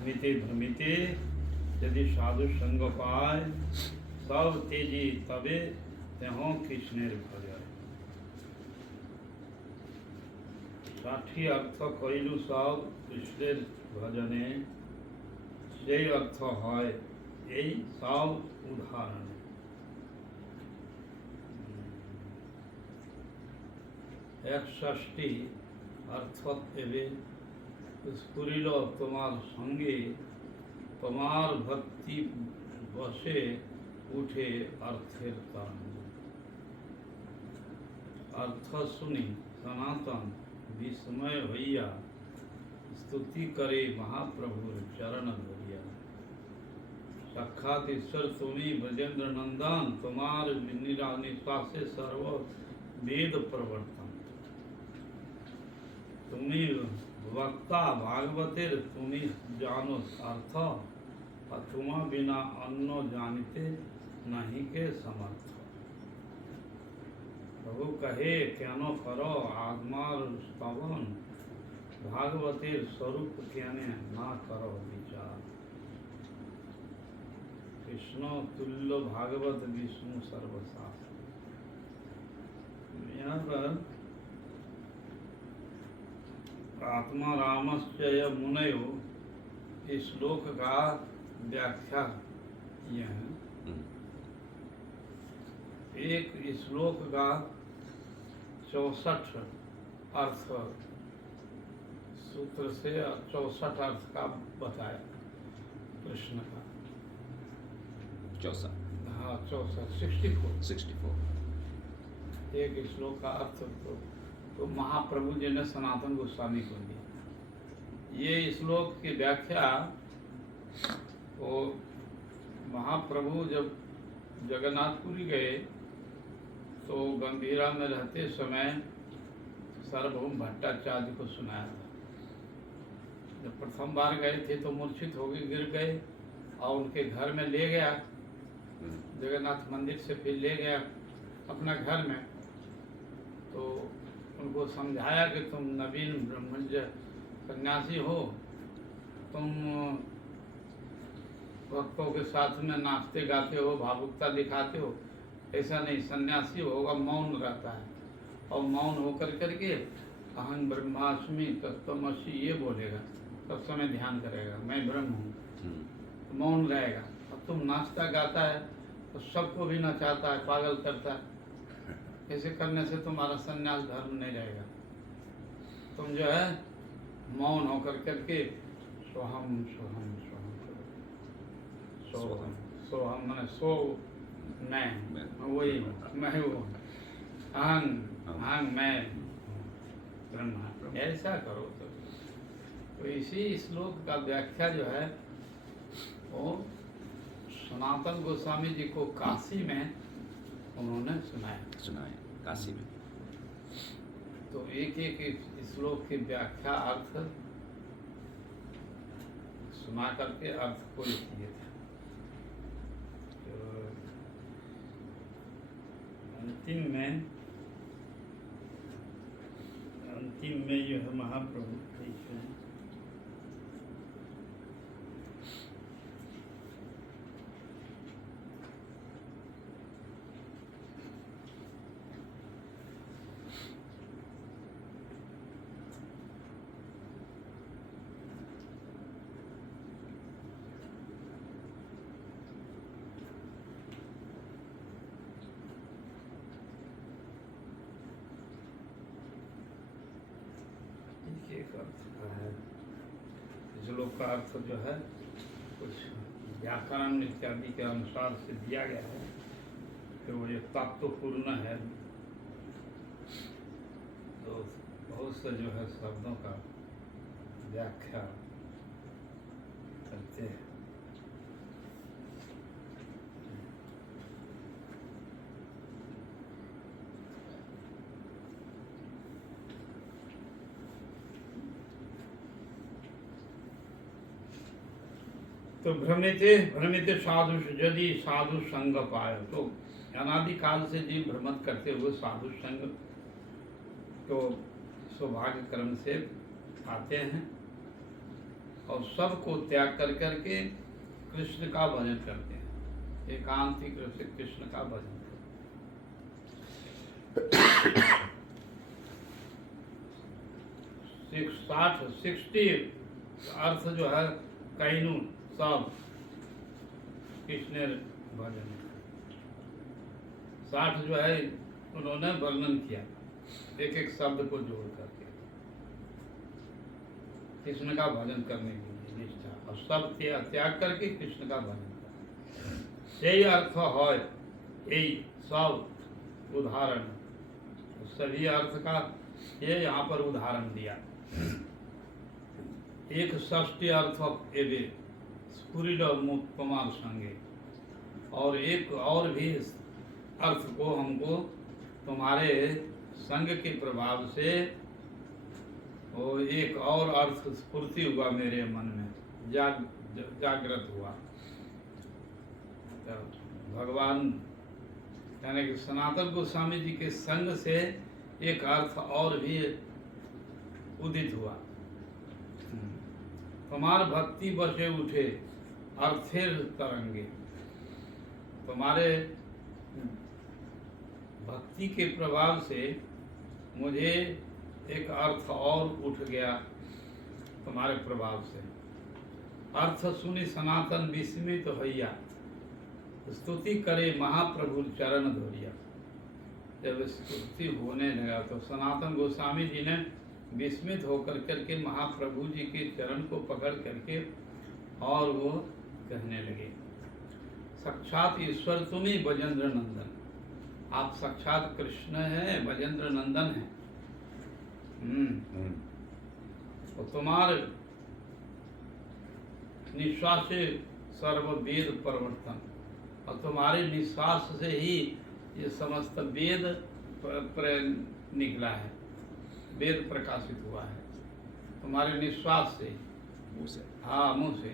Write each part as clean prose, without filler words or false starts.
भ्रमिते भ्रमिते यदि साधु संग पाय सब तेजी तबे तेहों कृष्णेर भजय। 60 अर्थ कइलु सब कृष्णेर भजने সেই অর্থ হয় এই সব উদাহরণে। 61 অর্থ এবে স্ফুরিল তোমার সঙ্গে তোমার ভক্তি বসে উঠে অর্থের তরঙ্গ। अर्थ सुनी सनातन विस्मय भैया स्तुति करे महाप्रभु चरण धरिया। साक्षात ईश्वर तुम्ही ब्रजेंद्र नंदन तुम्हार निश्वासे सर्व वेद प्रवर्तन। तुम्ही वक्ता भागवतेर तुम्ही जानो अर्थ तुमा बिना अन्नो जानते नहीं के समर्थ। प्रभु कहे क्यानो करो आत्मार स्तवन भागवतेर स्वरूप क्याने ना करो विचार। कृष्ण तुल्य भागवत विष्णु सर्वशास्त्र। यहाँ पर आत्मा रामश्चय मुनयो इस श्लोक का व्याख्या यह है। एक श्लोक का 64 अर्थ सूत्र से 64 अर्थ का बताया कृष्ण का। 64 हाँ 64 एक श्लोक का अर्थ तो महाप्रभु जी ने सनातन गोस्वामी को दिया। ये श्लोक की व्याख्या वो महाप्रभु जब जगन्नाथपुरी गए तो गंभीरा में रहते समय सार्वभौम भट्टाचार्य को सुनाया था। जब प्रथम बार गए थे तो मूर्छित हो गए, गिर गए और उनके घर में ले गया, जगन्नाथ मंदिर से फिर ले गया अपना घर में। तो उनको समझाया कि तुम नवीन ब्रह्मज्ञ सन्यासी हो, तुम भक्तों के साथ में नाचते गाते हो, भावुकता दिखाते हो, ऐसा नहीं। सन्यासी होगा मौन रहता है और मौन होकर करके अहं ब्रह्मास्मि तत्त्वमसि ये बोलेगा, सब समय ध्यान करेगा मैं ब्रह्म हूँ, मौन रहेगा। अब तुम नाचता गाता है तो सबको भी नचाता है, पागल करता है, ऐसे करने से तुम्हारा सन्यास धर्म नहीं रहेगा। तुम जो है मौन होकर करके सोहम सोहम सोहम सोहम सोहम मैंने सो मैं वही मैं वो अहं मैं ब्रह्मा, ऐसा करो। तो इसी श्लोक का व्याख्या जो है वो सनातन गोस्वामी जी को काशी में उन्होंने सुनाया काशी में। तो एक एक श्लोक की व्याख्या अर्थ सुना करके अर्थ को लिख दिए थे। तो अंतिम में जो है महाप्रभु इसमें एक अर्थ का है। श्लोक का अर्थ जो है कुछ व्याकरण इत्यादि के अनुसार से दिया गया है कि वो ये तत्वपूर्ण है। तो बहुत से जो है शब्दों का व्याख्या करते हैं। तो भ्रमित साधु यदि साधु संग पाए, तो अनादिकाल से जीव भ्रमत करते हुए साधु संग तो सौभाग्य क्रम से आते हैं और सबको त्याग कर करके कृष्ण का भजन करते हैं, एकांतिक रूप से कृष्ण का भजन करते हैं। 60 अर्थ जो है काइनून सब कृष्ण भजन, 60 जो है उन्होंने वर्णन किया एक एक शब्द को जोड़ करके कृष्ण का भजन करने के लिए निष्ठा, और सब त्याग करके कृष्ण का भजन करना, सही अर्थ है यही सब उदाहरण, सभी अर्थ का ये यहाँ पर उदाहरण दिया। एक षष्ठी अर्थ एवे स्फुरिल मुक्तमार संगे, और एक और भी अर्थ को हमको तुम्हारे संग के प्रभाव से वो एक और अर्थ स्फूर्ति हुआ मेरे मन में, जागृत हुआ। तो भगवान यानी कि सनातन गोस्वामी जी के संग से एक अर्थ और भी उदित हुआ। तुम्हार भक्ति बसे उठे अर्थेर तरंगे, तुम्हारे भक्ति के प्रभाव से मुझे एक अर्थ और उठ गया तुम्हारे प्रभाव से। अर्थ सुनी सनातन विस्मित तो हैया, स्तुति करे महाप्रभु चरण धोरिया। जब स्तुति होने लगा तो सनातन गोस्वामी जी ने विस्मित होकर करके महाप्रभु जी के चरण को पकड़ करके और वो कहने लगे, साक्षात ईश्वर तुम ही बजेंद्र नंदन, आप साक्षात कृष्ण हैं, बजेंद्र नंदन हैं। तो तुम्हारे निश्वास से सर्व वेद परिवर्तन, और तुम्हारे निश्वास से ही ये समस्त वेद निकला है, वेद प्रकाशित हुआ है तुम्हारे निश्वास से, मुँह से। हाँ, मुँह से।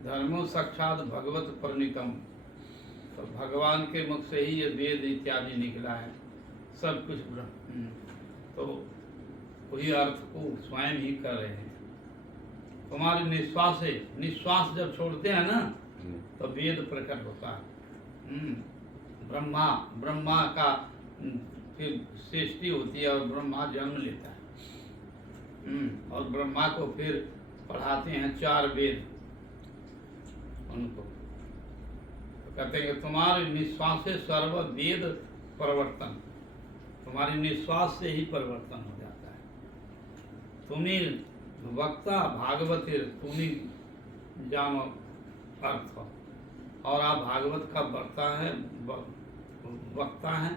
धर्मो साक्षात भगवत प्रणीतम, तो भगवान के मुख से ही ये वेद इत्यादि निकला है, सब कुछ ब्रह्म। तो वही अर्थ को स्वयं ही कर रहे हैं। तुम्हारे निश्वास से, निश्वास जब छोड़ते हैं ना तो वेद प्रकट होता है। ब्रह्मा का फिर सृष्टि होती है और ब्रह्मा जन्म लेता है, और ब्रह्मा को फिर पढ़ाते हैं 4 वेद उनको। तो कहते हैं कि तुम्हारे निश्वास से सर्व वेद परिवर्तन, तुम्हारे निश्वास से ही परिवर्तन हो जाता है। तुम्हें वक्ता भागवत, तुम्हें जानो अर्थ, और आप भागवत का वक्ता हैं,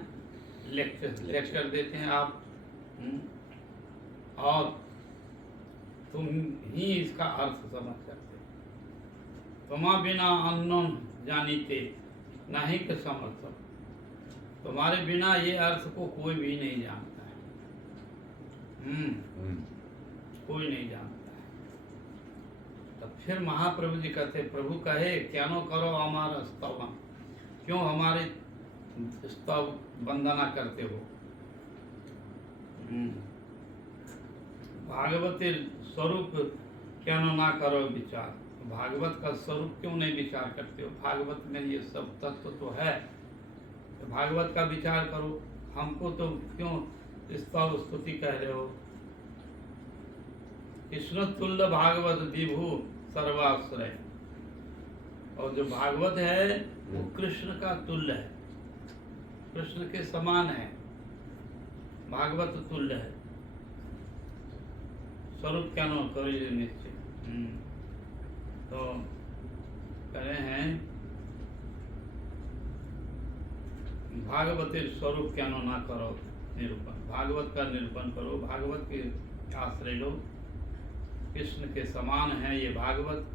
लेक्चर देते हैं आप, और तुम ही इसका अर्थ समझ सकते। तुमा बिना अन्नों जानीते नहीं के समर्थक, तुम्हारे बिना ये अर्थ को कोई भी नहीं जानता है। कोई नहीं जानता है। तो फिर महाप्रभु जी कहते, प्रभु कहे क्या नो करो हमारा स्तवन, क्यों हमारे स्तव वंदना करते हो। भागवत स्वरूप क्या ना करो विचार, भागवत का स्वरूप क्यों नहीं विचार करते हो। भागवत में ये सब तत्व तो है, तो भागवत का विचार करो। हमको तो क्यों स्तव स्तुति कह रहे हो। कृष्ण तुल्य भागवत विभु सर्वाश्रय, और जो भागवत है वो कृष्ण का तुल्य है, कृष्ण के समान है, भागवत तुल्य है। स्वरूप क्या नो करो निश्चय। तो कह रहे हैं भागवत स्वरूप क्या नो ना करो निरूपण, भागवत का निरूपण करो, भागवत के आश्रय लो। कृष्ण के समान है ये भागवत,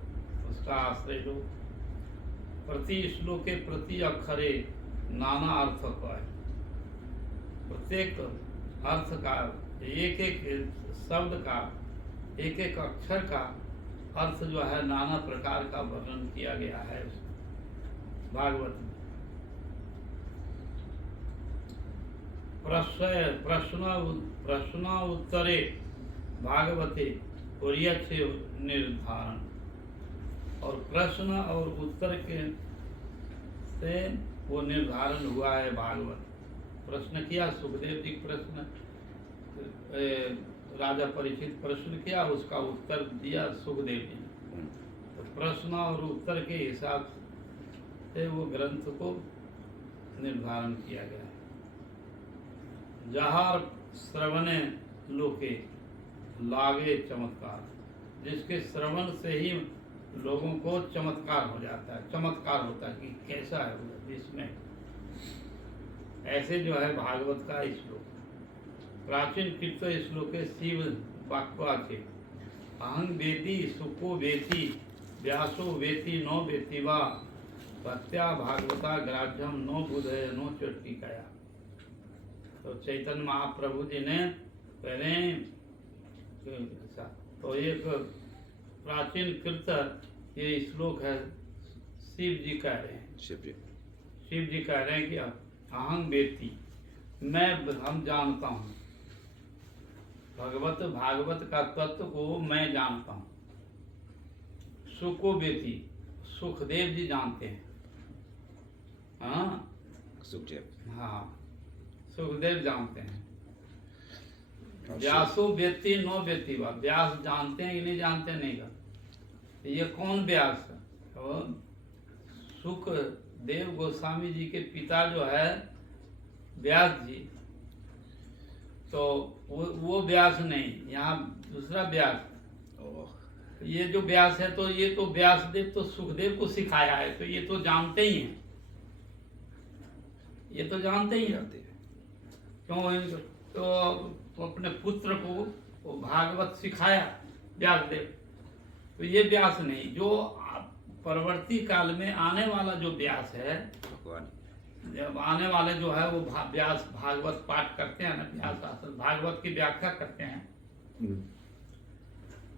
उसका आश्रय लो। प्रति श्लोके प्रति अक्षरे नाना अर्थ का है, प्रत्येक अर्थ का, एक एक शब्द का, एक एक अक्षर का अर्थ जो है नाना प्रकार का वर्णन किया गया है भागवत में। प्रश्न उत्तरे भागवते तुर्य से निर्धारण, और प्रश्न और उत्तर के से वो निर्धारण हुआ है भागवत। प्रश्न किया सुखदेव जी, प्रश्न राजा परीक्षित प्रश्न किया, उसका उत्तर दिया सुखदेव जी ने। तो प्रश्न और उत्तर के हिसाब से वो ग्रंथ को निर्धारण किया गया है। जहार श्रवणे लोके लागे चमत्कार, जिसके श्रवण से ही लोगों को चमत्कार हो जाता है, चमत्कार होता है कि कैसा है वो इसमें। ऐसे जो है भागवत का श्लोक, प्राचीन कृत श्लोके शिव वाक्वाचे अहं वेति सुको वेति व्यासो वेति नो वेति वा भक्त्या भागवता ग्राह्यम नो बुधय नो चोटिकाया। तो चैतन्य महाप्रभु जी ने पहले तो एक प्राचीन कृत ये श्लोक है, शिव जी कह रहे हैं, शिव जी कह रहे हैं कि अहं वेति, मैं, हम जानता हूँ भागवत का तत्व को मैं जानता हूँ। सुको वेति, सुखदेव जी जानते हैं। हाँ सुखदेव जानते हैं। व्यासो वेत्ति नो वेत्ति वा, व्यास जानते हैं कि नहीं जानते नहीं का। ये कौन व्यास है? तो सुखदेव गोस्वामी जी के पिता जो है व्यास जी, तो वो व्यास नहीं, यहाँ दूसरा व्यास। ये जो व्यास है तो ये तो व्यासदेव तो सुखदेव को सिखाया है, तो ये तो जानते ही हैं, ये तो जानते ही रहते हैं। क्यों? तो अपने पुत्र को वो भागवत सिखाया व्यासदेव, तो ये व्यास नहीं। जो परवर्ती काल में आने वाला जो व्यास है, जब आने वाले जो है वो व्यास भागवत पाठ करते हैं ना, व्यास असल भागवत की व्याख्या करते हैं,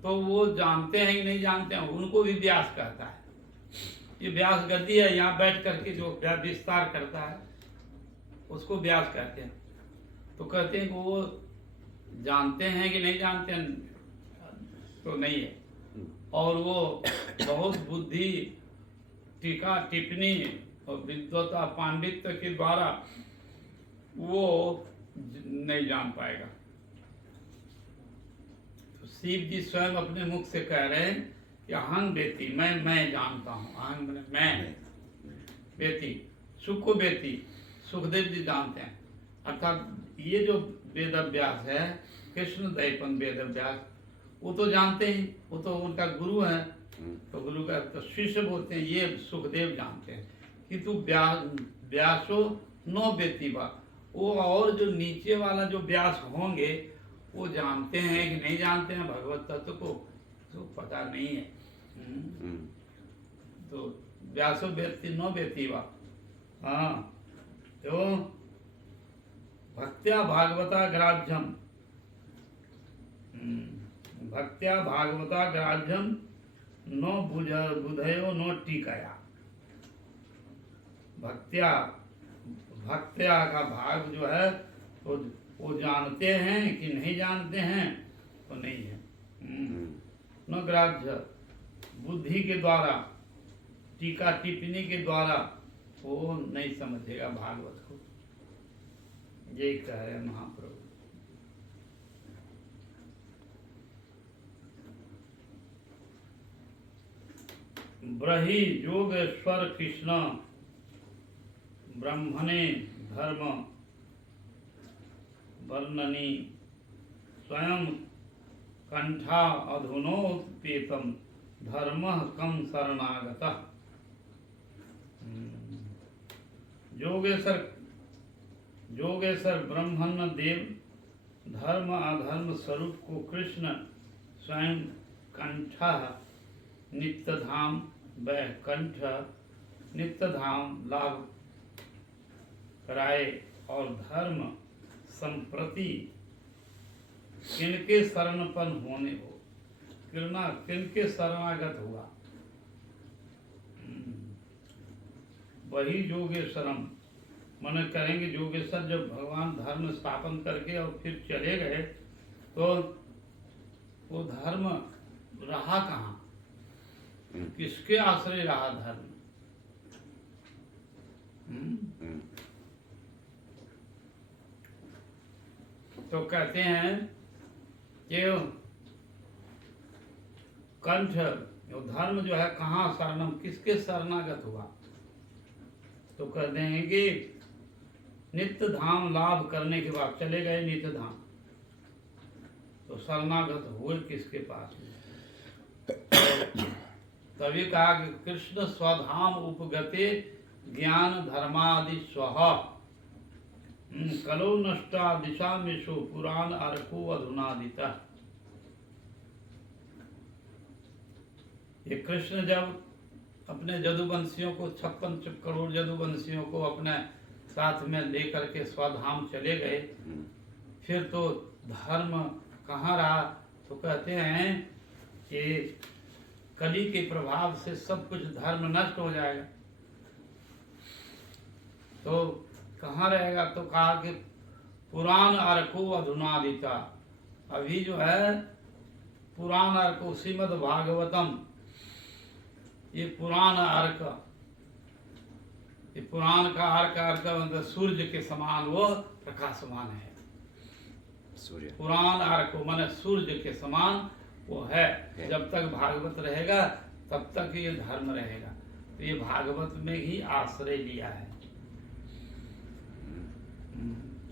तो वो जानते हैं कि नहीं जानते हैं, उनको भी व्यास कहता है। ये व्यास गद्दी है, यहाँ बैठ करके जो विस्तार करता है उसको व्यास कहते हैं। तो कहते हैं कि वो जानते हैं कि नहीं जानते हैं, तो नहीं है। और वो बहुत बुद्धि, टीका टिप्पणी और विद्वता पांडित्य के द्वारा वो नहीं जान पाएगा। तो शिव जी स्वयं अपने मुख से कह रहे हैं कि अहं वेति, मैं जानता हूँ। अहं मैं वेति, सुख को वेति, सुखदेव जी जानते हैं। अर्थात ये जो वेद व्यास है, कृष्ण दैपन वेद व्यास, वो तो जानते ही, वो तो उनका गुरु है, तो गुरु का तो शिष्य बोलते हैं, ये सुखदेव जानते हैं। किंतु व्यासो नो वेति वा, वो और जो नीचे वाला जो व्यास होंगे वो जानते हैं कि नहीं जानते हैं भगवत तत्व को, तो पता नहीं है। तो व्यासो वेति नो वेति वा। हाँ, तो भक्त्या भागवता ग्राह्यम, भक्त्या भागवता ग्राह्यम नो बुधयो नो टीकाया। भक्त्या का भाग जो है वो जानते हैं कि नहीं जानते हैं, तो नहीं है। न ग्राह्य, बुद्धि के द्वारा, टीका टिप्पणी के द्वारा वो नहीं समझेगा भागवत को, ये कह रहे महाप्रभु। ब्रही योगेश्वर कृष्ण ब्रह्मणे धर्म वर्णनी स्वयं कंठा अधुनोत्पेतम धर्म कम शरणागतः। योगेश्वर ब्रह्मण देव धर्म अधर्म स्वरूप को कृष्ण स्वयं कंठा नित्यधाम वह कंठ नित्यधाम लाभ कराए, और धर्म संप्रति किनके शरणपन होने हो, किनके शरणागत हुआ, वही योगेश्वरम। मन करेंगे योगेश्वर जब भगवान धर्म स्थापन करके और फिर चले गए, तो वो धर्म रहा कहाँ, किसके आश्रय रहा धर्म? तो कहते हैं कि कंठ धर्म जो है कहाँ शरणम, किसके शरणागत हुआ? तो कहते हैं कि नित्य धाम लाभ करने के बाद चले गए नित्य धाम, तो शरणागत हुए किसके पास? तभी कहा कि कृष्ण स्वधाम उपगते ज्ञान धर्मादि स्वह कलो नष्टा दिशा मिशो पुराण अर्को अधुनादिता। ये कृष्ण जब अपने जदुवंशियों को 56 करोड़ जदुवंशियों को अपने साथ में लेकर के स्वधाम चले गए, फिर तो धर्म कहाँ रहा? तो कहते हैं कि कली के प्रभाव से सब कुछ धर्म नष्ट हो जाएगा, तो कहाँ रहेगा? तो कहा कि पुराण अर्को अधुनादिता। अभी जो है पुराण अर्को श्रीमद् भागवतम, ये पुराण अर्क, ये पुराण का अर्क मतलब सूर्य के समान वो प्रकाशमान है। सूर्य पुराण अर्क माने सूर्य के समान वो है। जब तक भागवत रहेगा तब तक ये धर्म रहेगा। तो ये भागवत में ही आश्रय लिया है,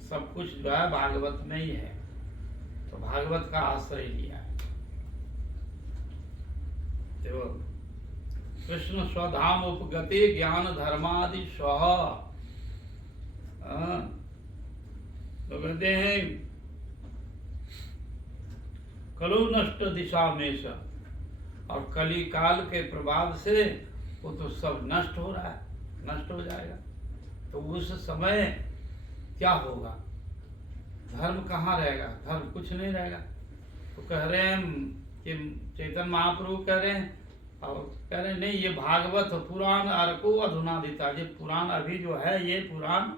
सब कुछ जो है भागवत में ही है, तो भागवत का आश्रय लिया है। तो कृष्ण स्वधाम उपगते ज्ञान धर्मादि स्वह, तो कहते हैं कलो नष्ट दिशा में से, और कली काल के प्रभाव से वो तो सब नष्ट हो रहा है, नष्ट हो जाएगा। तो उस समय क्या होगा? धर्म कहाँ रहेगा? धर्म कुछ नहीं रहेगा। तो कह रहे हैं कि चैतन्य महाप्रभु कह रहे हैं, और कह रहे हैं नहीं, ये भागवत पुराण अर्को अधुनादिता। ये पुराण अभी जो है ये पुराण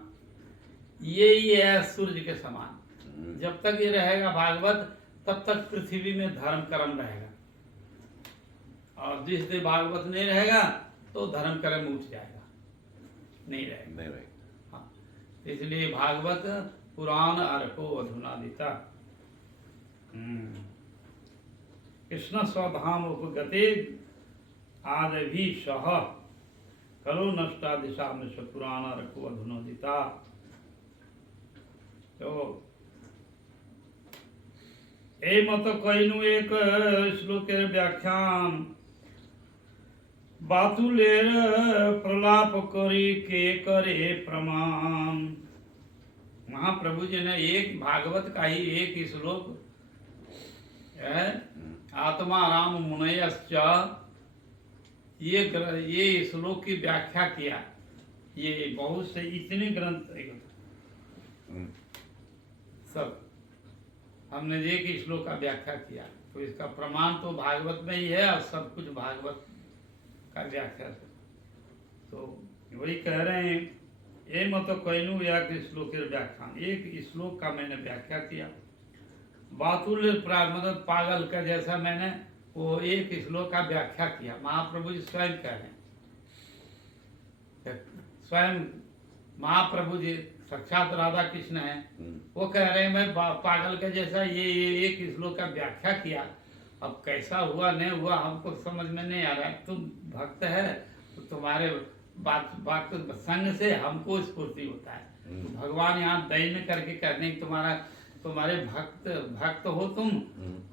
ये ही है सूर्य के समान। जब तक ये रहेगा भागवत तब तक पृथ्वी में धर्म कर्म रहेगा, और जिस दिन भागवत नहीं रहेगा तो धर्म कर्म उठ जाएगा, नहीं रहेगा। हाँ, इसलिए भागवत पुराण अर्को अधुनादिता। कृष्ण स्वधाम उपगते आदि सह कलो नष्टा दिशा में से पुराण अर्को अधुनादिता। तो এই মতো কইনু এক শ্লোকের व्याख्यान बातुलेर प्रलाप करी के करे प्रमाण। महाप्रभु जी ने एक भागवत का ही एक श्लोक है, आत्मा राम मुनयश्च, ये श्लोक की व्याख्या किया। ये बहुत से इतने ग्रंथ सब हमने एक ही श्लोक का व्याख्या किया, तो इसका प्रमाण तो भागवत में ही है, और सब कुछ भागवत का व्याख्या है। तो वही कह रहे हैं ये मत कहनु या श्लोक व्याख्यान, एक श्लोक का मैंने व्याख्या किया। बातुल मतलब पागल का जैसा मैंने वो एक श्लोक का व्याख्या किया। महाप्रभु जी स्वयं कह रहे हैं, स्वयं महाप्रभु जी साक्षात राधा कृष्ण है, वो कह रहे हैं मैं पागल के जैसा ये एक श्लोक का व्याख्या किया। अब कैसा हुआ नहीं हुआ हमको समझ में नहीं आ रहा है। तुम भक्त है तो तुम्हारे बात संग से हमको स्फूर्ति होता है। तो भगवान यहाँ दैन्य करके कहते हैं तुम्हारे भक्त हो तुम,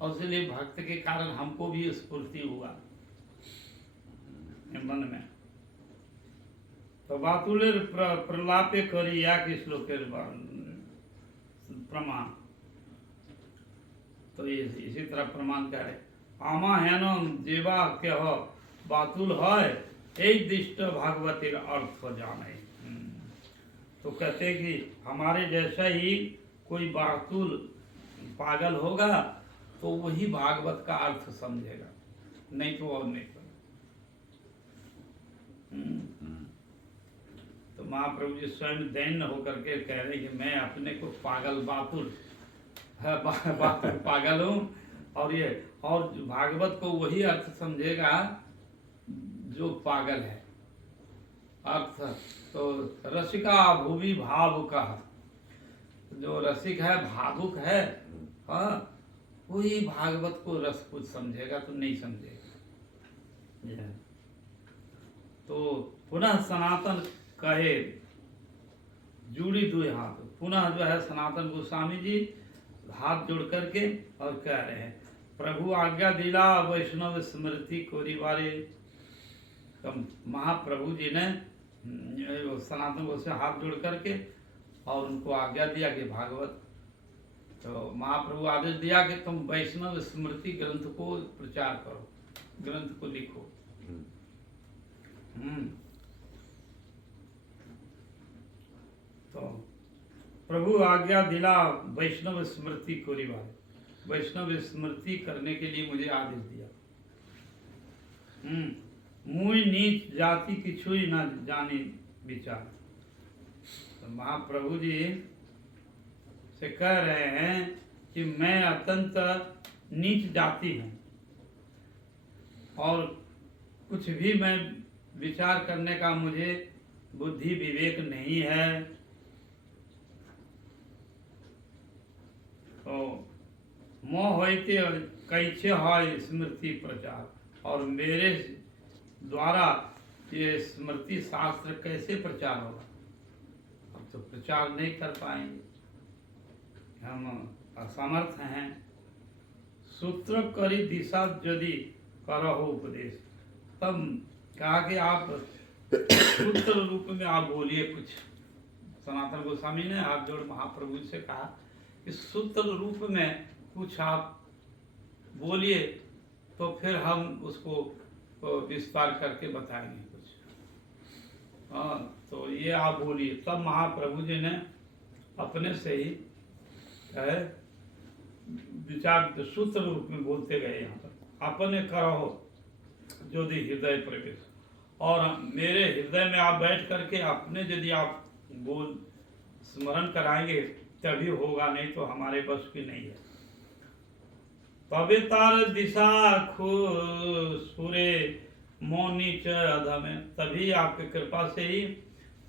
और इसलिए भक्त के कारण हमको भी स्फूर्ति हुआ मन में। तो बातुलेर प्रलापे करी या कि श्लोकेर प्रमाण। तो ये इसी तरह प्रमाण कह रहे आमा हेन जेवा के हो बातुल है एक दिष्ट भागवती अर्थ जाने। तो कहते कि हमारे जैसा ही कोई बातुल पागल होगा तो वही भागवत का अर्थ समझेगा, नहीं तो और नहीं। तो महाप्रभु जी स्वयं दैन्य होकर के कह रहे कि मैं अपने को पागल बातुल पागल हूँ, और भागवत को वही अर्थ समझेगा जो पागल है। अर्थ तो रसिका भूवि भावुका, जो रसिक है भावुक है, हाँ, वही भागवत को रस कुछ समझेगा तो नहीं समझेगा। यह तो पुनः सनातन कहे जुड़ी दुई हाथ, पुनः जो है सनातन गोस्वामी जी हाथ जोड़ करके और कह रहे हैं, प्रभु आज्ञा दिला वैष्णव स्मृति कोरिवारे। महाप्रभु जी ने सनातन गोस्वामी हाथ जोड़ करके और उनको आज्ञा दिया कि भागवत, तो महाप्रभु आदेश दिया कि तुम वैष्णव स्मृति ग्रंथ को प्रचार करो, ग्रंथ को लिखो। तो प्रभु आज्ञा दिला वैष्णव स्मृति कोरिवारे, वैष्णव स्मृति करने के लिए मुझे आदेश दिया। मुई नीच जाति किछुई न जानी विचार। तो महाप्रभु जी से कह रहे हैं कि मैं अत्यंत नीच जाति हूँ और कुछ भी मैं विचार करने का मुझे बुद्धि विवेक नहीं है। तो मोह होते कैसे है स्मृति प्रचार, और मेरे द्वारा ये स्मृति शास्त्र कैसे प्रचार होगा। अब तो प्रचार नहीं कर पाएंगे, हम असमर्थ हैं। सूत्र करी दिशा यदि करो उपदेश, तब कहा कि आप सूत्र रूप में आप बोलिए कुछ। सनातन गोस्वामी ने हाथ जोड़ महाप्रभु से कहा कि सूत्र रूप में कुछ आप बोलिए, तो फिर हम उसको विस्तार करके बताएंगे कुछ। हाँ, तो ये आप बोलिए। तब महाप्रभु जी ने अपने से ही है विचार सूत्र रूप में बोलते गए। यहाँ पर अपने करो यदि हृदय प्रवेश, और मेरे हृदय में आप बैठ करके अपने यदि आप बोल स्मरण कराएंगे तभी होगा, नहीं तो हमारे बस की नहीं है। पवित्र दिशा खुरे मो नीच अधम है, तभी आपकी कृपा से ही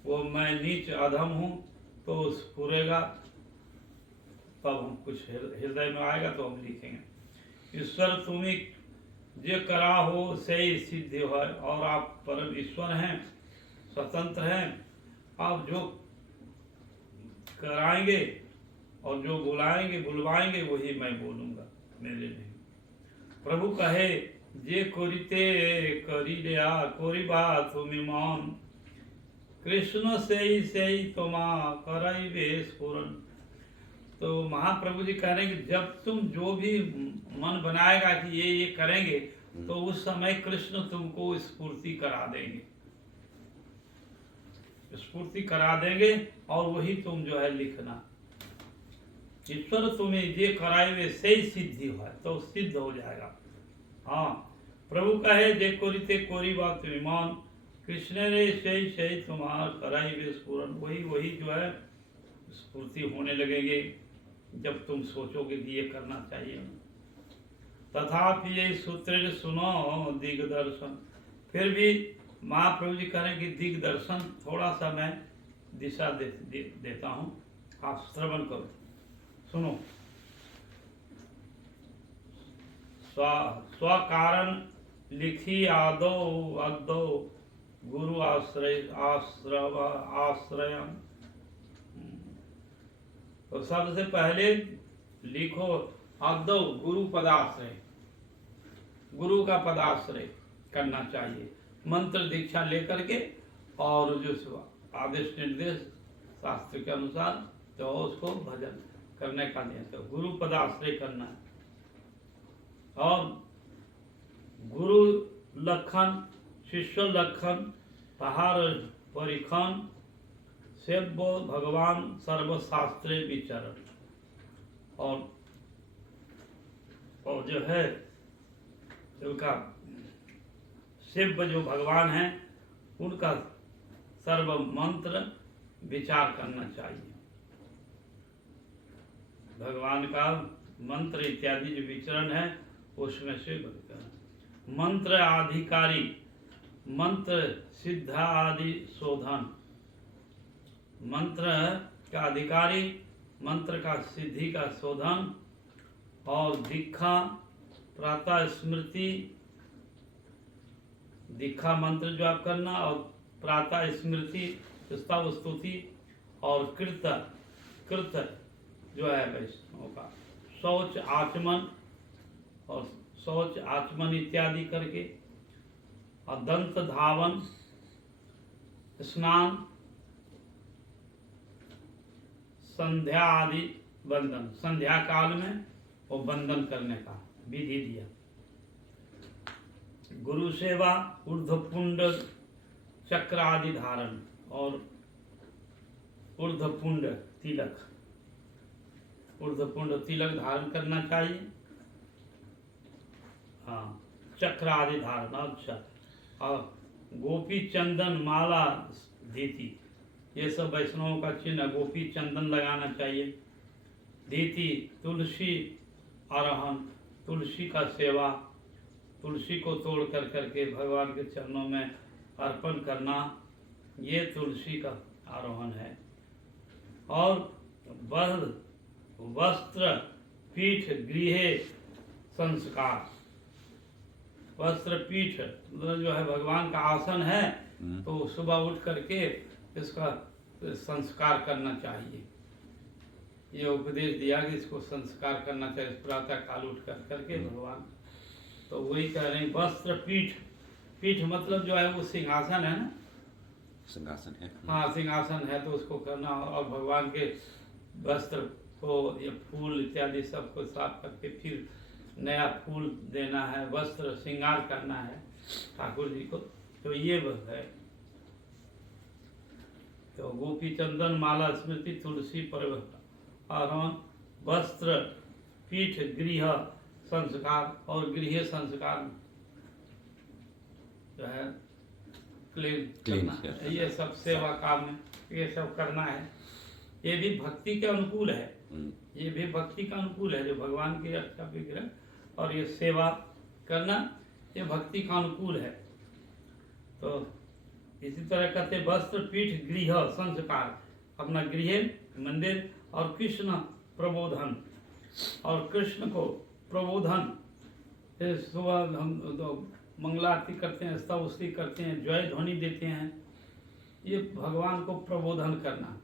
वो मैं नीच अधम हूँ तो स्फुरेगा, तब हम कुछ हृदय में आएगा तो हम लिखेंगे। ईश्वर तुम्हें जे करा हो सही सिद्ध है, और आप परम ईश्वर हैं, स्वतंत्र हैं। आप जो कराएंगे और जो बुलवाएंगे वही मैं बोलूँगा, मेरे नहीं। प्रभु कहे जे कोरिते करी लिया कोरी बात तुम मान, कृष्ण से ही तुमा कराई वेश पूर्ण। तो महाप्रभु जी कह रहे हैं कि जब तुम जो भी मन बनाएगा कि ये करेंगे, तो उस समय कृष्ण तुमको स्फूर्ति करा देंगे, स्फूर्ति करा देंगे, और वही तुम जो है लिखना। ईश्वर तुम्हें जे कराए वे सही सिद्धि है, तो सिद्ध हो जाएगा। हाँ, प्रभु कहे जे कोरिते कोरी बात विमान, कृष्ण ने सही तुम्हार कराई वे स्फूरण, वही जो है स्फूर्ति होने लगेंगे जब तुम सोचोगे कि ये करना चाहिए। तथापि ये सूत्र सुनो दिग्दर्शन, फिर भी महाप्रभु जी कहें कि दिग्दर्शन थोड़ा सा मैं दिशा देता हूँ, आप श्रवण करो, सुनो। स्वकारण लिखी आदो गुरु आश्रय तो सबसे पहले लिखो आदो गुरु पदाश्रय, गुरु का पदाश्रय करना चाहिए। मंत्र दीक्षा लेकर के, और जो आदेश निर्देश शास्त्र के अनुसार तो उसको भजन करने का नहीं, तो गुरु पदाश्रय करना है। और गुरु लखन शिष्य लखन पहाड़ परिखन सेव्य भगवान सर्वशास्त्रे विचरण, और जो है उनका सेव्य जो भगवान है उनका सर्व मंत्र विचार करना चाहिए। भगवान का मंत्र इत्यादि जो विचरण है उसमें से मंत्र अधिकारी, मंत्र सिद्धा आदि शोधन, मंत्र का अधिकारी, मंत्र का सिद्धि का शोधन, और दीक्षा प्रातः स्मृति, दीक्षा मंत्र जो आप करना, और प्रातः स्मृति स्तव स्तुति, और कृत कृत जो है वैष्णव का शौच आचमन, और शौच आचमन इत्यादि करके, और दंत धावन, स्नान, संध्या आदि बंधन, संध्या काल में वो बंधन करने का विधि दिया। गुरु सेवा, ऊर्ध्वपुंड चक्र आदि धारण, और ऊर्ध्वपुंड तिलक, ऊर्ध्वपुंड तिलक धारण करना चाहिए। हाँ, चक्र आदि धारण। अच्छा, और गोपी चंदन माला धीति, ये सब वैष्णवों का चिन्ह, गोपी चंदन लगाना चाहिए। धीति तुलसी आरोहण, तुलसी का सेवा, तुलसी को तोड़ कर करके भगवान के चरणों में अर्पण करना, ये तुलसी का आरोहण है। और वस्त्र पीठ गृह संस्कार, वस्त्र पीठ मतलब जो है भगवान का आसन है, तो सुबह उठ करके इसका संस्कार करना चाहिए। ये उपदेश दिया कि इसको संस्कार करना चाहिए प्रातः काल उठ कर करके भगवान। तो वही कह रहे हैं वस्त्र पीठ, पीठ मतलब जो है वो सिंहासन है ना, सिंहासन है। हाँ सिंहासन है, तो उसको करना, और भगवान के वस्त्र को ये फूल इत्यादि सबको साफ करके फिर नया फूल देना है, वस्त्र श्रृंगार करना है ठाकुर जी को। तो ये बस है। तो गोपी चंदन माला स्मृति तुलसी पर्व आरोहण, वस्त्र पीठ गृह संस्कार, और गृह संस्कार जो है क्लीन करना, ये सब सेवा काम में ये सब करना है। ये भी भक्ति के अनुकूल है, ये भी भक्ति का अनुकूल है, जो भगवान के अच्छा विग्रह और ये सेवा करना, ये भक्ति का अनुकूल है। तो इसी तरह कहते वस्त्र पीठ गृह संस्कार, अपना गृह मंदिर, और कृष्ण प्रबोधन, और कृष्ण को प्रबोधन, फिर सुबह हम तो मंगलारती करते हैं, स्तव स्तुति करते हैं, जय ध्वनि देते हैं, ये भगवान को प्रबोधन करना,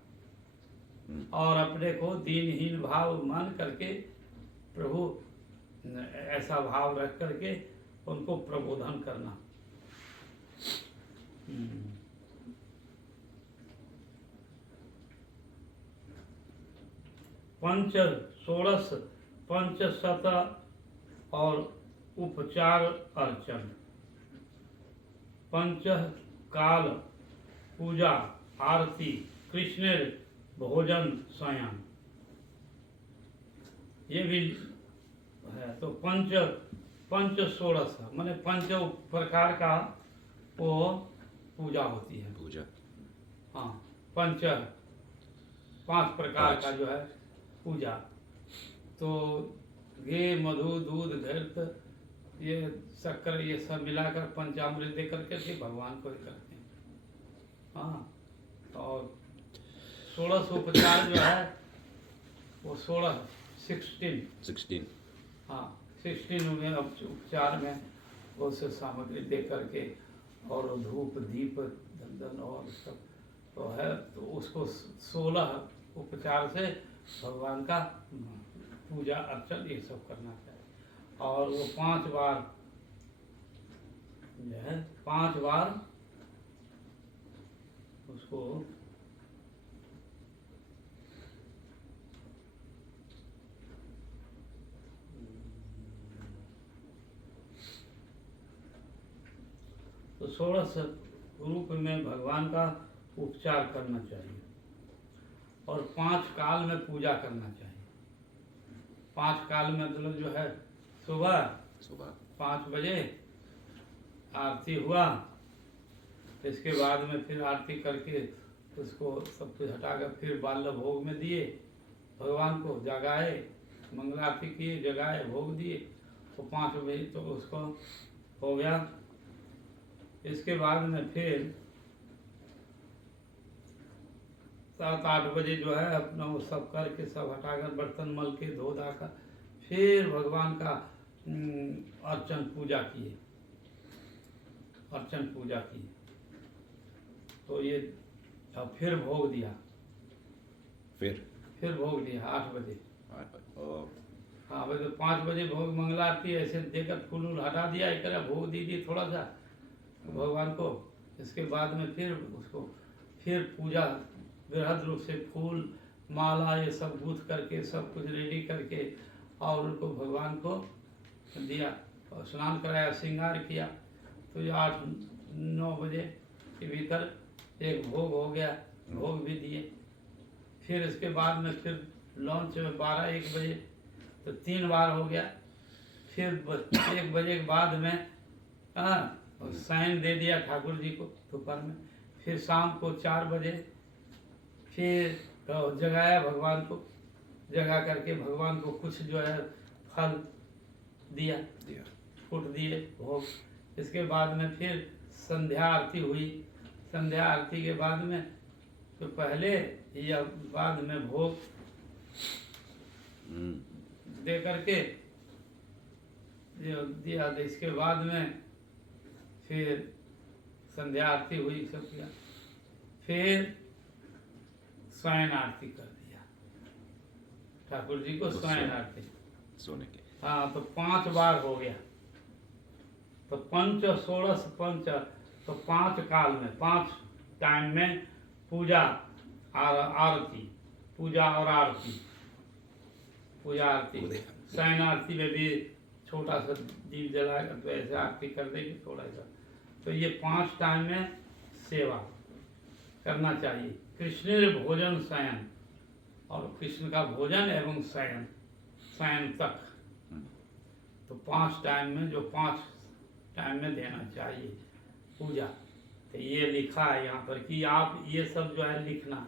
और अपने को दीनहीन भाव मान करके प्रभु ऐसा भाव रख करके उनको प्रबोधन करना। पंच षोड़श पंचशत और उपचार अर्चन, पंच काल पूजा आरती, कृष्ण भोजन स्वयं, ये भी है। तो पंच षोड़श माने 5 प्रकार का वो पूजा होती है, पूजा। हाँ, 5 प्रकार का जो है पूजा। तो घी मधु दूध घृत ये शक्कर ये सब मिलाकर पंचामृत दे करके के भगवान को करते हैं। हाँ, और 16 उपचार जो है वो 16 हाँ 16 में उपचार में वो से सामग्री दे करके, और धूप दीप दंदन और सब तो है, तो उसको 16 उपचार से भगवान का पूजा अर्चन ये सब करना चाहिए। और वो 5 बार जो है 5 बार उसको तो 16 रूप में भगवान का उपचार करना चाहिए, और 5 काल में पूजा करना चाहिए। 5 काल में मतलब जो है सुबह 5 बजे आरती हुआ, इसके बाद में फिर आरती करके उसको सब कुछ हटाकर फिर बाल्य भोग में दिए, भगवान को जगाए, मंगल आरती किए, जगाए, भोग दिए, तो 5 बजे तो उसको हो गया। इसके बाद में फिर 7-8 बजे जो है अपना वो सब करके सब हटाकर बर्तन मल के धो धा कर फिर भगवान का अर्चन पूजा किए, अर्चन पूजा किए। तो ये अब फिर भोग दिया, फिर भोग दिया 8 बजे। 8 बजे। और हाँ भाई, तो 5 बजे भोग मंगला आरती ऐसे देकर फूल वूल हटा दिया, एक तरह भोग दे दिए थोड़ा सा भगवान को। इसके बाद में फिर उसको फिर पूजा बृहद रूप से फूल माला ये सब गूंथ करके सब कुछ रेडी करके और उनको भगवान को दिया और स्नान कराया, श्रृंगार किया। तो ये 8-9 बजे के भीतर एक भोग हो गया, भोग भी दिए। फिर इसके बाद में फिर लॉन्च में 12-1 बजे तो 3 बार हो गया। फिर 1 बजे के बाद में साइन दे दिया ठाकुर जी को दोपहर में। फिर शाम को 4 बजे फिर जगाया भगवान को, जगा करके भगवान को कुछ जो है फल दिया, फूट दिए भोग। इसके बाद में फिर संध्या आरती हुई। संध्या आरती के बाद में तो पहले या बाद में भोग दे करके दिया। इसके बाद में फिर संध्या आरती हुई, सब किया। फिर स्वयं आरती कर दिया ठाकुर जी को, स्वयं आरती सोने के। हाँ, तो 5 बार हो गया। तो पंच षोड़श पंच, तो 5 काल में 5 टाइम में पूजा और आरती, पूजा और आरती, पूजा आरती। शयन आरती में भी छोटा सा दीप जलाएगा तो ऐसे आरती कर देगी थोड़ा सा। तो ये 5 टाइम में सेवा करना चाहिए। कृष्ण भोजन शयन, और कृष्ण का भोजन एवं शयन, शयन तक। तो 5 टाइम में, जो 5 टाइम में देना चाहिए पूजा। तो ये लिखा है यहाँ पर कि आप ये सब जो है लिखना।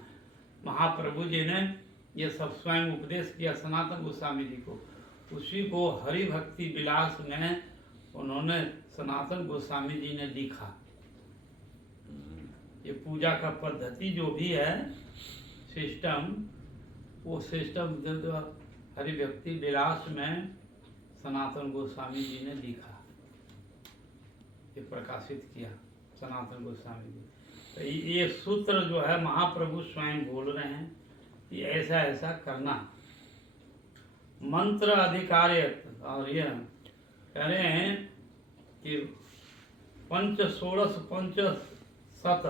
महाप्रभु जी ने ये सब स्वयं उपदेश किया सनातन गोस्वामी जी को। उसी को हरि भक्ति विलास में उन्होंने सनातन गोस्वामी जी ने लिखा। ये पूजा का पद्धति जो भी है सिस्टम, वो सिस्टम जो हरि भक्ति विलास में सनातन गोस्वामी जी ने लिखा, ये प्रकाशित किया सनातन गोस्वामी जी। तो ये सूत्र जो है महाप्रभु स्वयं बोल रहे हैं कि ऐसा ऐसा करना। मंत्र अधिकारियत, और ये कह रहे हैं कि पंच षोड़श पंच शत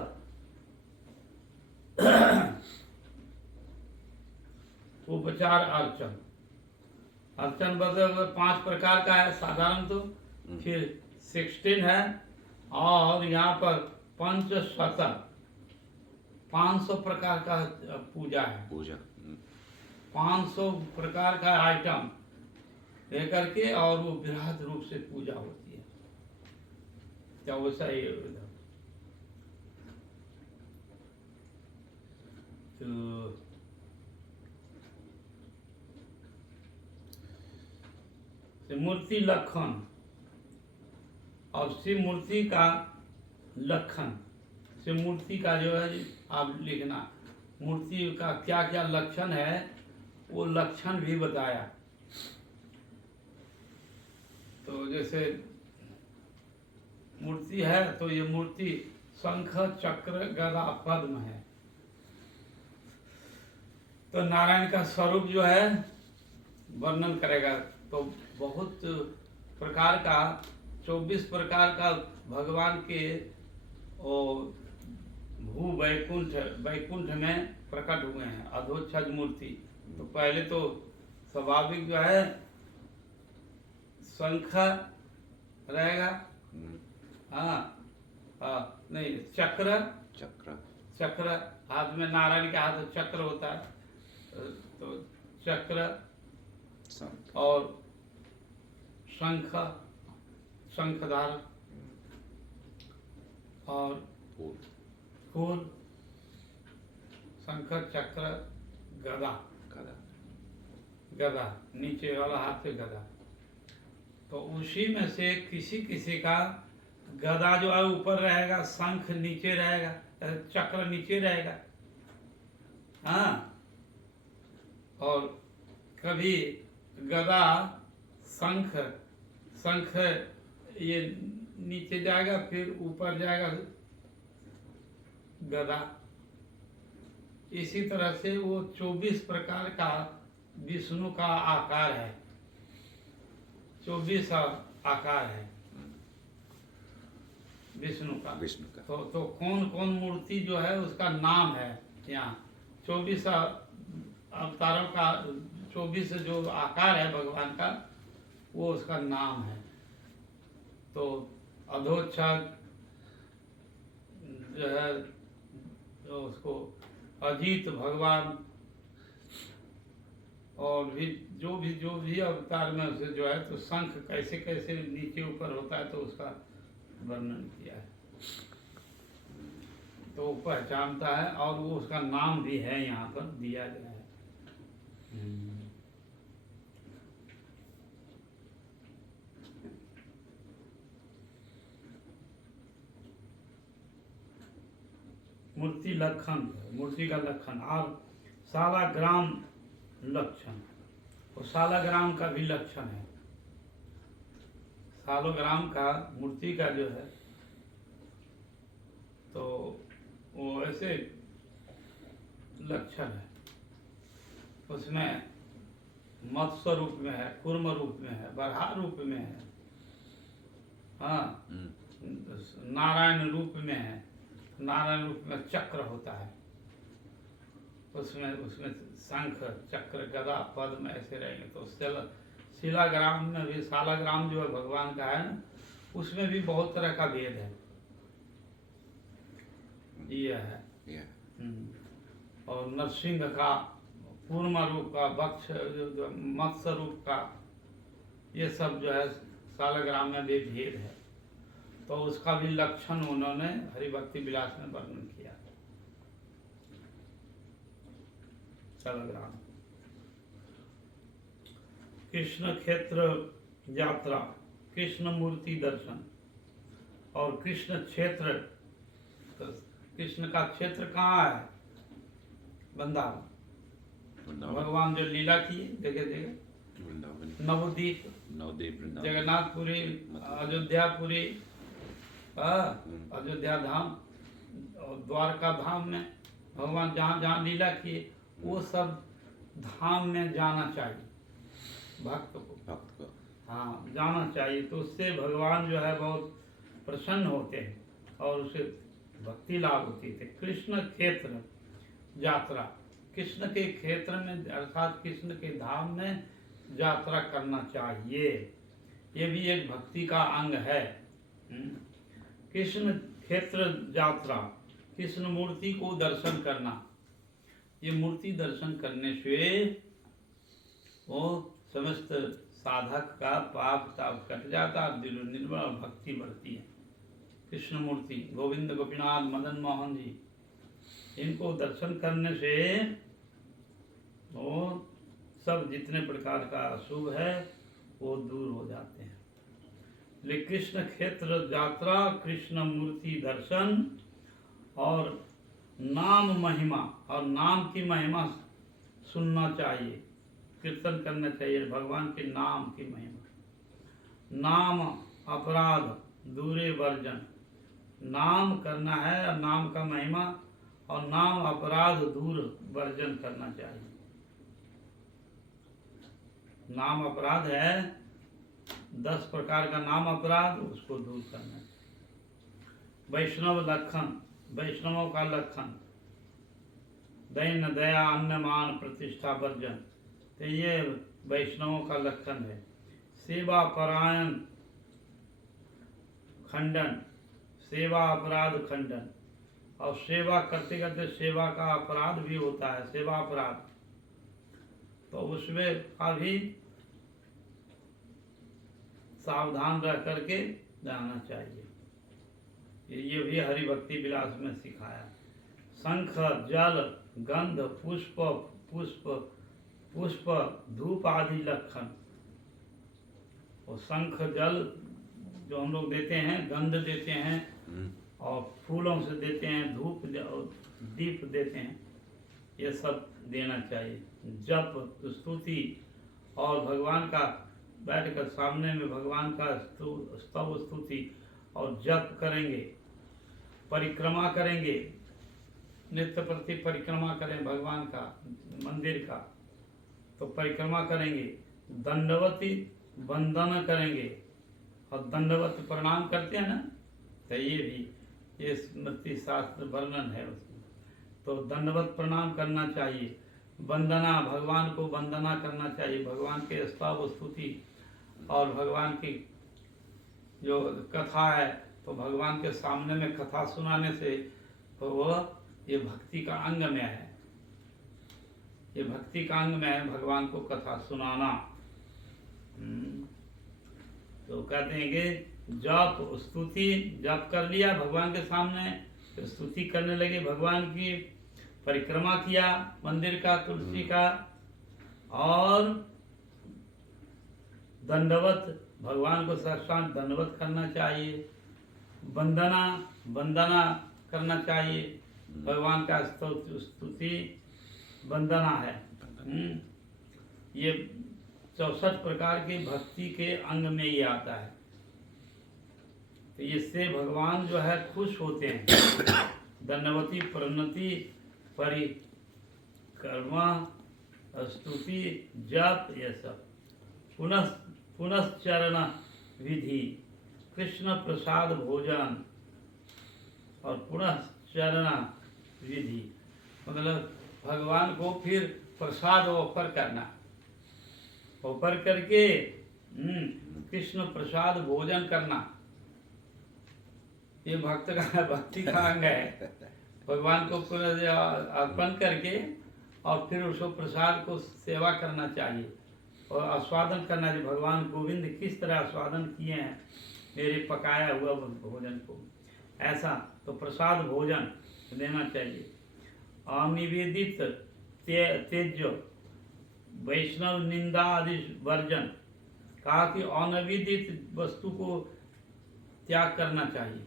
उपचार अर्चन। अर्चन बदल 5 प्रकार का है साधारण, तो फिर 16 है, और यहाँ पर पंच शत 500 प्रकार का पूजा है। पूजा 500 प्रकार का आइटम लेकर के, और वो बृहद रूप से पूजा होती है। क्या वैसा ही तो मूर्ति लक्षण, और शिव मूर्ति का लक्षण, शिव मूर्ति का जो है आप लिखना, मूर्ति का क्या क्या लक्षण है वो लक्षण भी बताया। तो जैसे मूर्ति है तो ये मूर्ति शंख चक्र गदा पद्म है। तो नारायण का स्वरूप जो है वर्णन करेगा। तो बहुत प्रकार का 24 प्रकार का भगवान के भू वैकुंठ में प्रकट हुए हैं अधोक्षज मूर्ति। तो पहले तो स्वाभाविक जो है शंख रहेगा, नहीं चक्र, चक्र हाथ में, नारायण के हाथ चक्र होता है, तो चक्र और शंख, शंखधार, और फूल, शंख चक्र गदा, गदा नीचे वाला हाथ पे गदा, तो उसी में से किसी किसी का गदा जो है ऊपर रहेगा, शंख नीचे रहेगा, चक्र नीचे रहेगा। हाँ, और कभी गदा शंख शंख ये नीचे जाएगा, फिर ऊपर जाएगा गदा। इसी तरह से वो 24 प्रकार का विष्णु का आकार है, 24 आकार है विष्णु का। तो कौन कौन मूर्ति जो है उसका नाम है यहाँ। 24 अवतारों का 24 जो आकार है भगवान का, वो उसका नाम है। तो अधोक्षज जो है, तो उसको अजीत भगवान, और भी जो भी अवतार में उसे जो है, तो शंख कैसे कैसे नीचे ऊपर होता है, तो उसका वर्णन किया है। तो पहचानता है, और वो उसका नाम भी है यहाँ पर दिया गया है। मूर्ति लक्षण, मूर्ति का लक्षण और सालाग्राम लक्षण। और सालाग्राम का भी लक्षण है। सालोग्राम का मूर्ति का जो है, तो वो ऐसे लक्षण है। उसमें मत्स्य रूप में है, कूर्म रूप में है, बरहा रूप में है, हाँ, नारायण रूप में है। नारायण रूप में चक्र होता है, उसमें शंख चक्र गदा पद्म ऐसे रहेंगे। तो शिलाग्राम में भी, सालाग्राम जो है भगवान का है ना, उसमें भी बहुत तरह का भेद है। ये है। और नरसिंह का कूर्म रूप का, वक्ष मत्स्य रूप का, ये सब जो है सालाग्राम में भी भेद है। तो उसका भी लक्षण उन्होंने हरिभक्ति विलास में वर्णन किया। सालाग्राम। कृष्ण क्षेत्र यात्रा, कृष्ण मूर्ति दर्शन और कृष्ण क्षेत्र। तो कृष्ण का क्षेत्र कहाँ है? वृंदावन। भगवान जो लीला की जगह जगह, नवद्वीप, जगन्नाथपुरी, अयोध्यापुरी, अयोध्या धाम और द्वारका धाम में भगवान जहाँ जहाँ लीला किए, वो सब धाम में जाना चाहिए भक्त को। हाँ, जाना चाहिए। तो उससे भगवान जो है बहुत प्रसन्न होते हैं और उसे भक्ति लाभ होती है। कृष्ण क्षेत्र यात्रा, कृष्ण के क्षेत्र में अर्थात कृष्ण के धाम में यात्रा करना चाहिए। ये भी एक भक्ति का अंग है। कृष्ण क्षेत्र यात्रा, कृष्ण मूर्ति को दर्शन करना। ये मूर्ति दर्शन करने से वो समस्त साधक का पाप ताप कट जाता, दिल निर्मल भक्ति बढ़ती है। कृष्ण मूर्ति, गोविंद गोपीनाथ मदन मोहन जी, इनको दर्शन करने से वो सब जितने प्रकार का अशुभ है वो दूर हो जाते हैं। लेकिन कृष्ण क्षेत्र यात्रा, कृष्ण मूर्ति दर्शन और नाम महिमा, और नाम की महिमा सुनना चाहिए, कीर्तन करना चाहिए भगवान के नाम की महिमा। नाम अपराध दूरे वर्जन, नाम करना है और नाम का महिमा, और नाम अपराध दूर वर्जन करना चाहिए। नाम अपराध है 10 प्रकार का नाम अपराध, उसको दूर करना चाहिए। वैष्णव लक्षण, वैष्णवों का लक्षण, दैन दया अन्नमान प्रतिष्ठा वर्जन। तो ये वैष्णवों का लक्षण है। सेवा परायण खंडन, सेवा अपराध खंडन। और सेवा करते करते सेवा का अपराध भी होता है, सेवा अपराध, तो उसमें का भी सावधान रह करके जाना चाहिए। ये भी हरिभक्ति विलास में सिखाया। शंख, जल, गंध, पुष्प, धूप आदि लक्षण। और शंख जल जो हम लोग देते हैं, गंध देते हैं और फूलों से देते हैं, धूप और दीप देते हैं, ये सब देना चाहिए। जप, स्तुति और भगवान का बैठकर सामने में भगवान का स्तव स्तुति और जप करेंगे, परिक्रमा करेंगे, नित्य प्रति परिक्रमा करें भगवान का मंदिर का, तो परिक्रमा करेंगे, दंडवती वंदन करेंगे और दंडवत प्रणाम करते हैं ना, तो ये भी ये स्मृति शास्त्र वर्णन है उसमें। तो दंडवत प्रणाम करना चाहिए, वंदना, भगवान को वंदना करना चाहिए, भगवान के स्तव स्तुति और भगवान की जो कथा है, तो भगवान के सामने में कथा सुनाने से तो वह ये भक्ति का अंग में है, ये भक्ति का अंग में है भगवान को कथा सुनाना। तो कहते हैं कि जप स्तुति, जप कर लिया भगवान के सामने, तो स्तुति करने लगे भगवान की, परिक्रमा किया मंदिर का, तुलसी का, और दंडवत, भगवान को साक्षात दंडवत करना चाहिए, वंदना करना चाहिए, भगवान का स्तुति वंदना है। ये 64 प्रकार की भक्ति के अंग में ये आता है। तो इससे भगवान जो है खुश होते हैं। दंडवती, प्रणति, परिक्रमा, स्तुति, जप, ये सब। पुनश्चरण विधि, कृष्ण प्रसाद भोजन और पुनश्चरण विधि, मतलब भगवान को फिर प्रसाद ऑफर करना, ऑफर करके कृष्ण प्रसाद भोजन करना, ये भक्त का भक्ति का अंग है। भगवान को अर्पण करके और फिर उसको प्रसाद को सेवा करना चाहिए और आस्वादन करना चाहिए। भगवान गोविंद किस तरह आस्वादन किए हैं मेरे पकाया हुआ भोजन को, ऐसा तो प्रसाद भोजन देना चाहिए। अनिवेदित तेज्य, वैष्णव निंदा आदि वर्जन, कहा कि अनिवेदित वस्तु को त्याग करना चाहिए।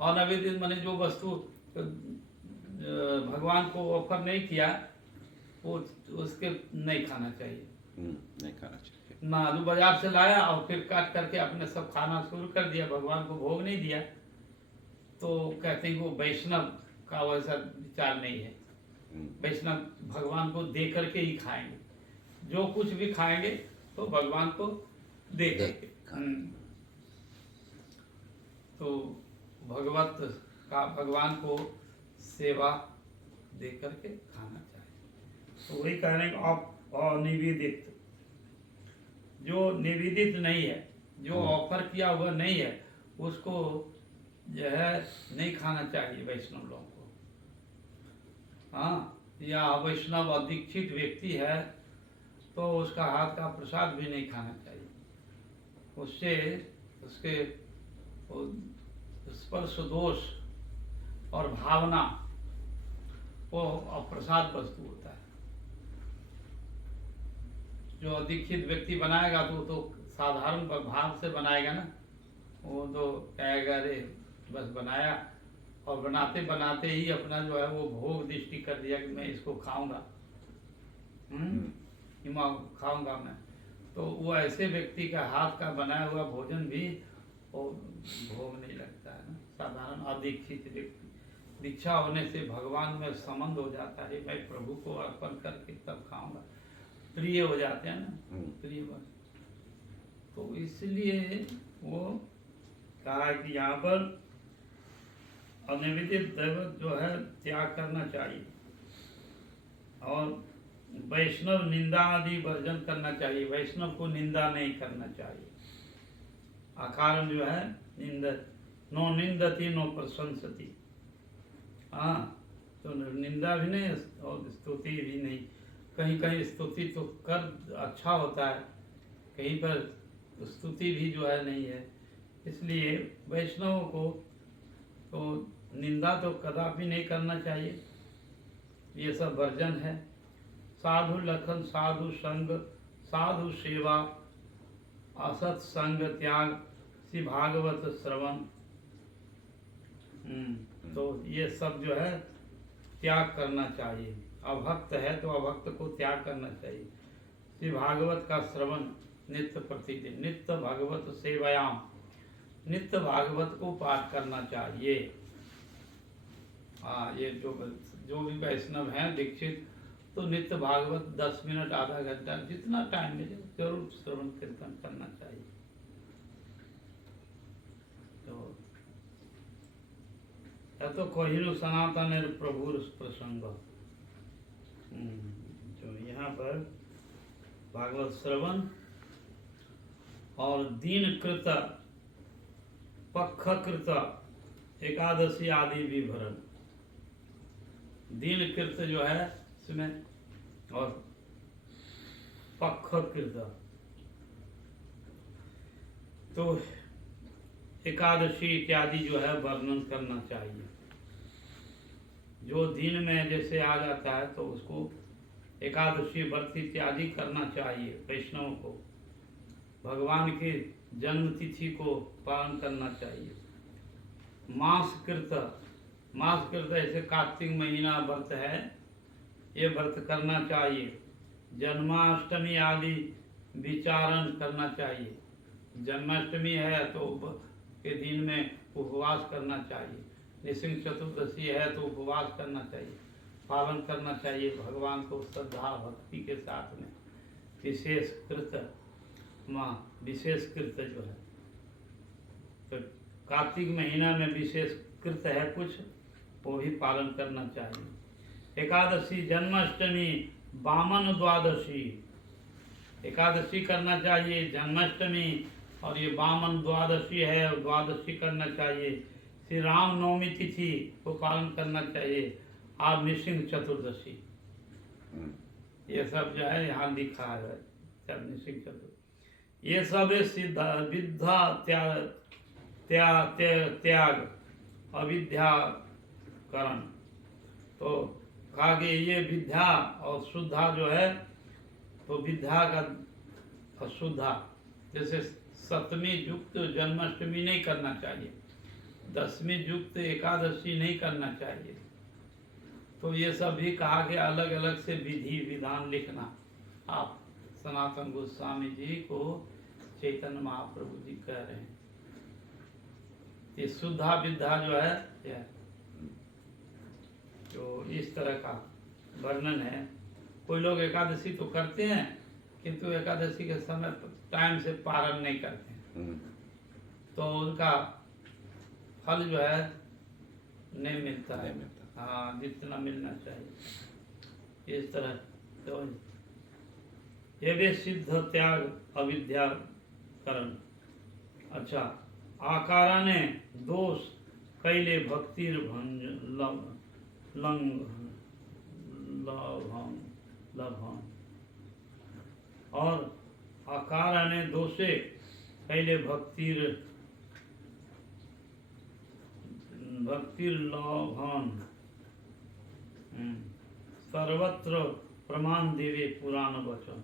अनिवेदित माने जो वस्तु भगवान को ऑफर नहीं किया वो उसके नहीं खाना चाहिए, नहीं खाना चाहिए ना। जो बाजार से लाया और फिर काट करके अपने सब खाना शुरू कर दिया, भगवान को भोग नहीं दिया, तो कहते हैं वो वैष्णव का वैसा विचार नहीं है। वैष्णव भगवान को दे करके ही खाएंगे, जो कुछ भी खाएंगे तो भगवान को दे करके। तो भगवत का भगवान को सेवा दे करके खाना चाहिए। तो वही कह रहे हैं आप अनिवेदित, जो निवेदित नहीं है, जो ऑफर किया हुआ नहीं है, उसको जो है नहीं खाना चाहिए वैष्णव लोगों को। हाँ, या वैष्णव अदीक्षित व्यक्ति है तो उसका हाथ का प्रसाद भी नहीं खाना चाहिए, उससे उसके स्पर्श दोष और भावना वो अप्रसाद वस्तु होता है। जो अदीक्षित व्यक्ति बनाएगा तो साधारण भाव से बनाएगा ना, वो तो कहेगा अरे बस बनाया, और बनाते बनाते ही अपना जो है वो भोग दृष्टि कर दिया कि मैं इसको खाऊंगा, खाऊंगा मैं। तो वो ऐसे व्यक्ति का हाथ का बनाया हुआ भोजन भी वो भोग नहीं लगता है ना। साधारण अदीक्षित व्यक्ति, दीक्षा होने से भगवान में संबंध हो जाता है, मैं प्रभु को अर्पण करके तब खाऊंगा, प्रिय हो जाते हैं ना, प्रिय बन। तो इसलिए वो कहा है कि यहाँ पर अनिवेदित दैवत जो है त्याग करना चाहिए और वैष्णव निंदा आदि वर्जन करना चाहिए। वैष्णव को निंदा नहीं करना चाहिए। कारण जो है नो निंदति नो प्रशंसति। हाँ, तो निंदा भी नहीं और स्तुति भी नहीं। कहीं कहीं स्तुति तो कर अच्छा होता है, कहीं पर स्तुति भी जो है नहीं है। इसलिए वैष्णवों को तो निंदा तो कदापि नहीं करना चाहिए, ये सब वर्जन है। साधु लखन, साधु संग, साधु सेवा असत संग त्याग, श्री भागवत श्रवण। तो ये सब जो है त्याग करना चाहिए। अभक्त है तो अभक्त को त्याग करना चाहिए। श्री भागवत का श्रवण नित्य प्रतिदिन, नित्य भगवत सेवायाम, नित्य भागवत को पाठ करना चाहिए। ये जो भी वैष्णव हैं दीक्षित, तो नित्य भागवत 10 मिनट आधा घंटा जितना टाइम मिले जरूर श्रवण कीर्तन करना चाहिए। तो कहिनु सनातन प्रभुर प्रसंग। तो यहाँ पर भागवत श्रवण और दीन कृत, पक्ष कृत, एकादशी आदि विवरण। दीन कृत जो है इसमें, और पक्ष कृत तो एकादशी इत्यादि जो है वर्णन करना चाहिए। जो दिन में जैसे आ जाता है तो उसको एकादशी व्रत इत्यादि करना चाहिए। वैष्णव को भगवान की जन्म तिथि को पालन करना चाहिए। मास कृत ऐसे कार्तिक महीना व्रत है, ये व्रत करना चाहिए। जन्माष्टमी आदि विचारण करना चाहिए। जन्माष्टमी है तो के दिन में उपवास करना चाहिए। निसिंह चतुर्दशी है तो उपवास करना चाहिए, पालन करना चाहिए। भगवान को श्रद्धा भक्ति के साथ में विशेष कृत जो है, तो कार्तिक महीना में विशेष कृत है कुछ, वो भी पालन करना चाहिए। एकादशी, जन्माष्टमी, वामन द्वादशी, एकादशी करना चाहिए, जन्माष्टमी और ये वामन द्वादशी है, द्वादशी करना चाहिए। श्री राम नवमी तिथि को पालन करना चाहिए, और निसिंह चतुर्दशी, ये सब जो है यहाँ लिखा है। निसिंह चतुर्दशी ये सब विद्या त्याग अविद्याकरण। तो कहा कि ये विद्या और शुद्धा जो है, तो विद्या का अशुद्धा, जैसे सप्तमी युक्त जन्माष्टमी नहीं करना चाहिए, 10वीं युक्त एकादशी नहीं करना चाहिए। तो ये सब भी कहा कि अलग अलग से विधि विधान लिखना। आप सनातन गोस्वामी जी को चैतन्य महाप्रभु जी कह रहे हैं। ये शुद्धा विद्या जो है, जो इस तरह का वर्णन है। कोई लोग एकादशी तो करते हैं, किंतु एकादशी के समय टाइम से पारण नहीं करते हैं, तो उनका फल जो है नहीं मिलता है। हाँ, जितना मिलना चाहिए। इस तरह तो ये भी सिद्ध त्याग अविद्याकरण। अच्छा, आकाराने दोष कैले भक्तिर भंज लभन, और आकाराने दोषे कैले भक्तिर लभन। सर्वत्र प्रमाण देवे पुराण वचन,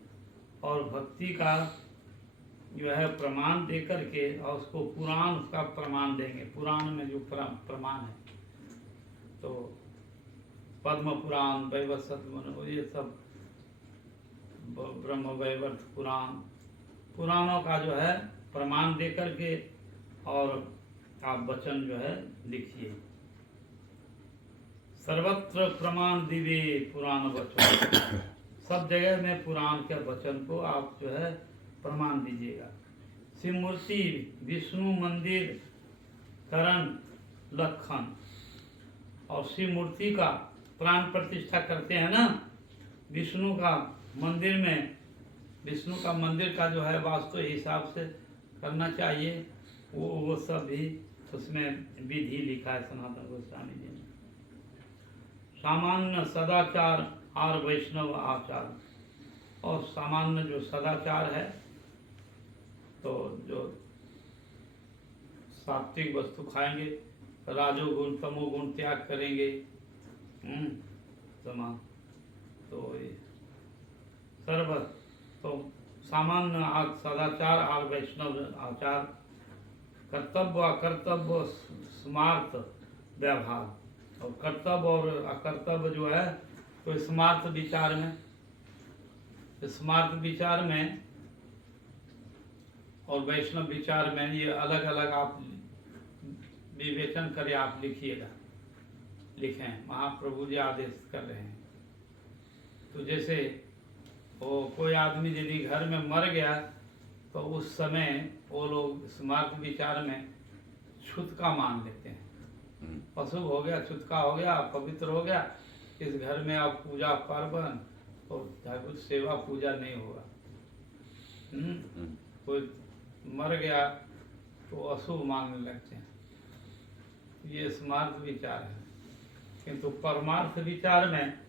और भक्ति का जो है प्रमाण दे करके और उसको पुराण का प्रमाण देंगे। पुराण में जो प्रमाण है, तो पद्म पुराण, वैवस्वत, ये सब ब्रह्म वैवर्त पुराण, पुराणों का जो है प्रमाण दे करके और आप वचन जो है लिखिए। सर्वत्र प्रमाण दिवे पुराण वचन, सब जगह में पुराण के वचन को आप जो है प्रमाण दीजिएगा। शिव मूर्ति विष्णु मंदिर करण लखन, और शिव मूर्ति का प्राण प्रतिष्ठा करते हैं ना, विष्णु का मंदिर में, विष्णु का मंदिर का जो है वास्तु हिसाब से करना चाहिए। वो सब भी उसमें विधि लिखा है सनातन गोस्वामी जी ने। सामान्य सदाचार और वैष्णव आचार, और सामान्य जो सदाचार है, तो जो सात्विक वस्तु खाएंगे, राजोगुण तमोगुण त्याग करेंगे, समान, तो ये सर्व तो सामान्य सदाचार और वैष्णव आचार, कर्तव्य अकर्तव्य स्मार्त व्यवहार। और कर्तव्य और अकर्तव्य जो है तो स्मार्त विचार में, स्मार्त विचार में और वैष्णव विचार में ये अलग अलग आप विवेचन करें, आप लिखिएगा, लिखें। महाप्रभु जी आदेश कर रहे हैं। तो जैसे वो कोई आदमी यदि घर में मर गया तो उस समय वो लोग स्मार्त विचार में छुतका मान लेते हैं। पशु हो गया, छुतका हो गया, पवित्र हो गया, इस घर में अब पूजा पार्वण और ठाकुर सेवा पूजा नहीं होगा। कोई मर गया तो अशुभ मानने लगते हैं। ये स्मार्त विचार है। किंतु परमार्थ विचार में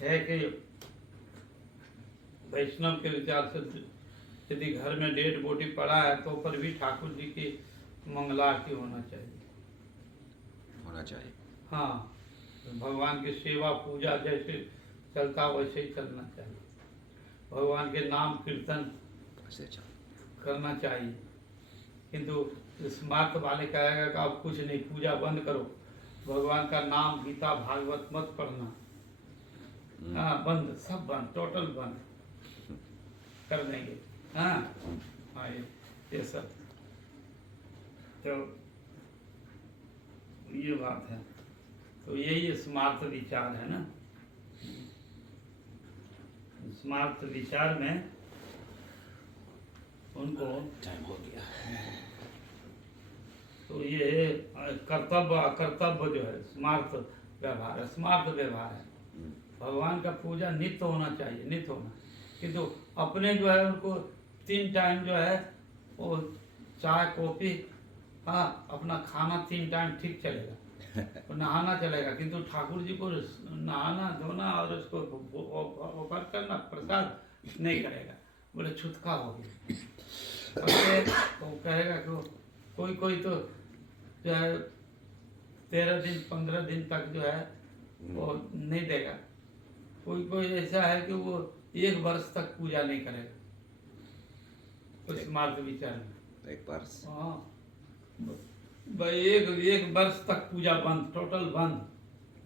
है कि वैष्णव के विचार से यदि घर में डेड बॉडी पड़ा है तो पर भी ठाकुर जी की मंगला आरती होना चाहिए। हाँ, भगवान की सेवा पूजा जैसे चलता वैसे ही चलना चाहिए। भगवान के नाम कीर्तन करना चाहिए। किंतु स्मार्त वाले कहेगा कि आप कुछ नहीं, पूजा बंद करो, भगवान का नाम गीता भागवत मत पढ़ना। हाँ, बंद, सब बंद, टोटल बंद कर देंगे। हाँ हाँ, ये सब तो ये बात है। तो यही स्मार्त विचार है ना। स्मार्त विचार में उनको टाइम हो गया। तो ये कर्तव्य अकर्तव्य जो है स्मार्त व्यवहार है, स्मार्त व्यवहार है। भगवान का पूजा नित्य होना चाहिए, नित्य होना। किंतु अपने जो है उनको 3 टाइम जो है वो चाय कॉफी, हाँ, अपना खाना 3 टाइम ठीक चलेगा, तो नहाना चलेगा। किंतु ठाकुर जी को नहाना धोना और उसको ऊपर करना, प्रसाद नहीं करेगा। बोले छुतका हो गया। तो कहेगा कि कोई तो जो है 13 दिन 15 दिन तक जो है वो नहीं देगा। कोई ऐसा है कि वो 1 वर्ष तक पूजा नहीं करेगा। तो स्मार्त विचार में 1 वर्ष, हाँ भाई, एक वर्ष तक पूजा बंद, टोटल बंद।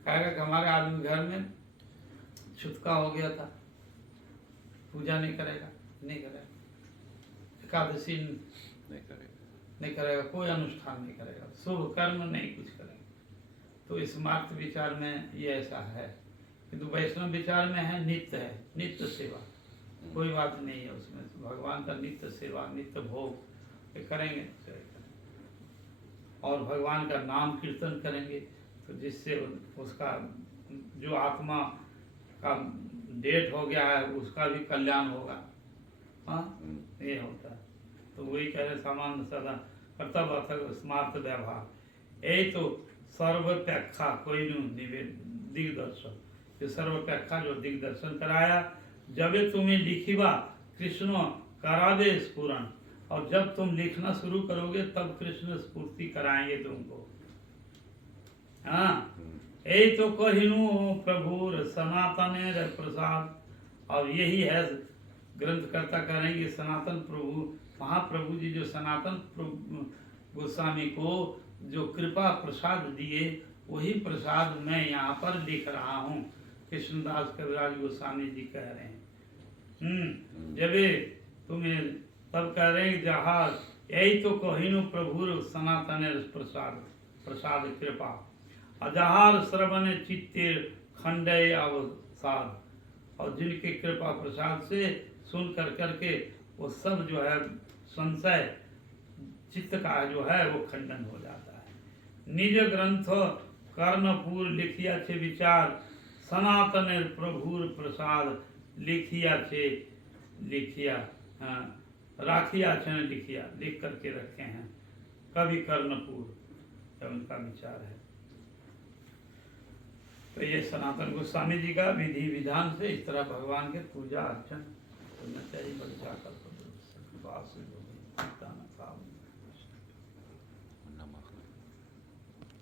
कहेगा कि हमारे आदमी घर में छुतका हो गया था, पूजा नहीं करेगा, नहीं करेगा, एकादशी नहीं करेगा, कोई अनुष्ठान नहीं करेगा, शुभ कर्म नहीं कुछ करेगा। तो स्मार्त विचार में ये ऐसा है। किंतु वैष्णव विचार में है नित्य, है नित्य सेवा, कोई बात नहीं है उसमें। भगवान का नित्य सेवा, नित्य भोग ये करेंगे और भगवान का नाम कीर्तन करेंगे, तो जिससे उसका जो आत्मा का डेट हो गया है उसका भी कल्याण होगा। हाँ, ये होता है। तो वही कह रहे सामान्य सदा कर्तव्य अथक स्मार्त व्यवहार। यही तो सर्वपेक्षा कोई दिग्दर्शन, ये सर्वपेक्षा जो दिग्दर्शन कराया। जबे तुम्हें लिखिबा कृष्ण करावे स्फुरन, और जब तुम लिखना शुरू करोगे तब कृष्ण स्फूर्ति कराएंगे तुमको। हाँ, यही तो कहिनु प्रभुर सनातन प्रसाद। और यही है ग्रंथकर्ता करेंगे सनातन प्रभु, महाप्रभु जी जो सनातन गोस्वामी को जो कृपा प्रसाद दिए, वही प्रसाद मैं यहाँ पर लिख रहा हूँ। कृष्णदास कविराज गोस्वामी जी कह रहे हैं। जबे तुम्हें तब कह रहे हैं जहाज, यही तो कहिनु प्रभु सनातन प्रसाद प्रसाद कृपा। अजहार श्रवण चित्ते खंडय अवसाद। और जिनके कृपा प्रसाद से सुन कर करके वो सब जो है संशय चित्त का जो है वो खंडन हो जाता है। निज ग्रंथ कर्णपुर लिखिया छे विचार, सनातन प्रभुर प्रसाद लिखिया छे लिखिया, हाँ, राखिया छे लिखिया, लिख करके रखे हैं कवि कर्णपुर, है उनका विचार है। तो ये सनातन गोस्वामी जी का विधि विधान से इस तरह भगवान के पूजा अर्चन करना चाहिए। बड़ी जाकर